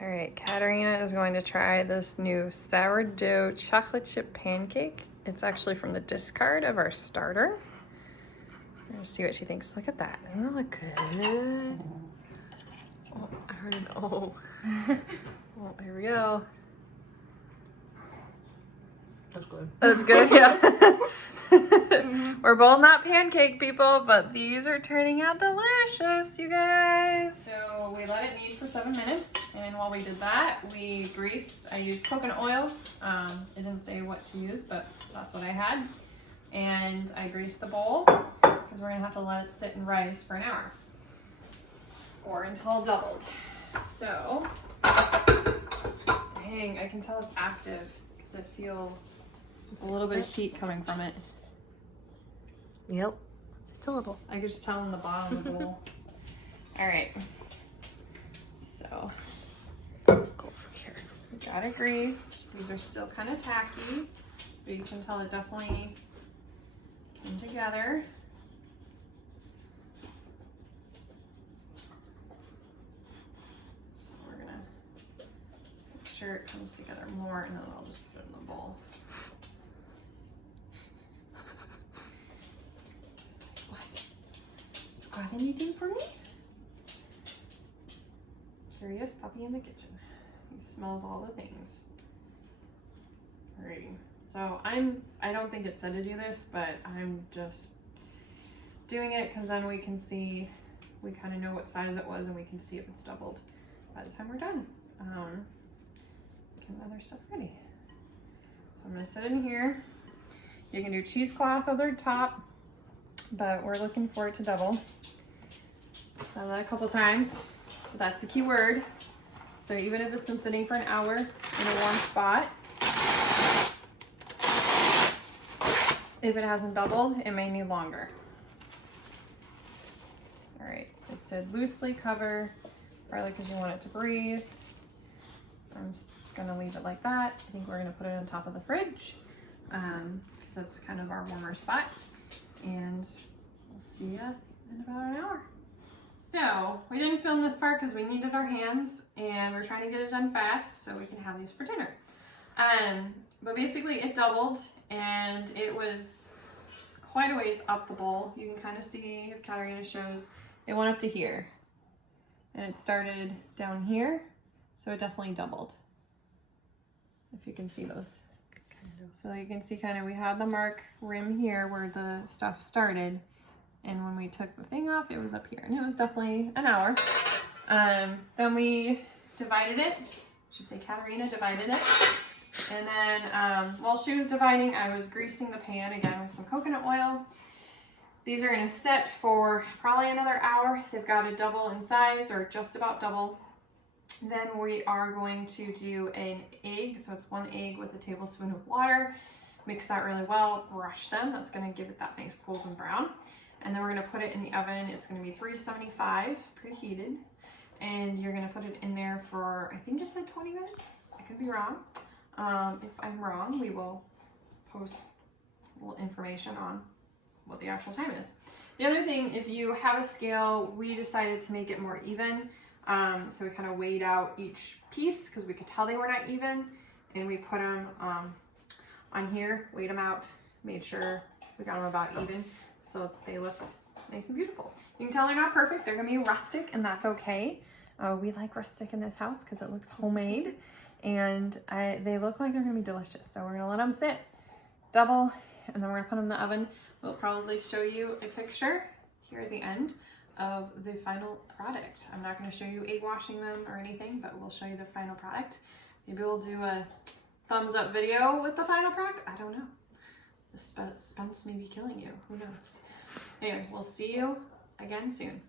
All right, Katerina is going to try this new sourdough chocolate chip pancake. It's actually from the discard of our starter. Let's see what she thinks. Look at that. Doesn't that look good? Oh, I heard an oh. Well, here we go. That's good. That's good, yeah. We're both not pancake people, but these are turning out delicious, you guys. So we let it knead for 7 minutes, and while we did that, we greased. I used coconut oil. It didn't say what to use, but that's what I had. And I greased the bowl because we're gonna have to let it sit and rise for an hour or until doubled. So, dang, I can tell it's active because I feel a little bit of heat coming from it. Yep, just a little. I could just tell in the bottom of the bowl. All right, so Go from here. we got it greased. These are still kind of tacky, but you can tell it definitely came together. So we're gonna make sure it comes together more, and then I'll just put it in the bowl. Got anything for me? Curious puppy in the kitchen. He smells all the things. Alrighty. So I don't think it said to do this, but I'm just doing it because then we can see, we kind of know what size it was and we can see if it's doubled by the time we're done. Get other stuff ready. So I'm gonna sit in here. You can do cheesecloth over the top, but we're looking for it to double. So that a couple times, but that's the key word. So even if it's been sitting for an hour in a warm spot, if it hasn't doubled, it may need longer. All right, it said loosely cover, probably because you want it to breathe. I'm just gonna leave it like that. I think we're gonna put it on top of the fridge because that's kind of our warmer spot. And we'll see you in about an hour. So we didn't film this part because we needed our hands and we're trying to get it done fast so we can have these for dinner. But basically it doubled and it was quite a ways up the bowl. You can kind of see if Katerina shows, it went up to here and it started down here. So it definitely doubled. If you can see those. So you can see kind of, we had the mark rim here where the stuff started. And when we took the thing off, it was up here. And it was definitely an hour. Then we divided it. I should say Katerina divided it. And then while she was dividing, I was greasing the pan again with some coconut oil. These are gonna sit for probably another hour. They've got to double in size or just about double. Then we are going to do an egg. So it's 1 egg with a tablespoon of water. Mix that really well, brush them. That's gonna give it that nice golden brown. And then we're gonna put it in the oven. It's gonna be 375 preheated. And you're gonna put it in there for, I think it's like 20 minutes. I could be wrong. If I'm wrong, we will post a little information on what the actual time is. The other thing, if you have a scale, we decided to make it more even. So we kind of weighed out each piece because we could tell they were not even. And we put them on here, weighed them out, made sure we got them about even. So they looked nice and beautiful. You can tell they're not perfect. They're gonna be rustic and that's okay. We like rustic in this house because it looks homemade and they look like they're gonna be delicious. So we're gonna let them sit, double, and then we're gonna put them in the oven. We'll probably show you a picture here at the end of the final product. I'm not gonna show you egg washing them or anything, but we'll show you the final product. Maybe we'll do a thumbs up video with the final product. I don't know. The suspense may be killing you. Who knows? Anyway, we'll see you again soon.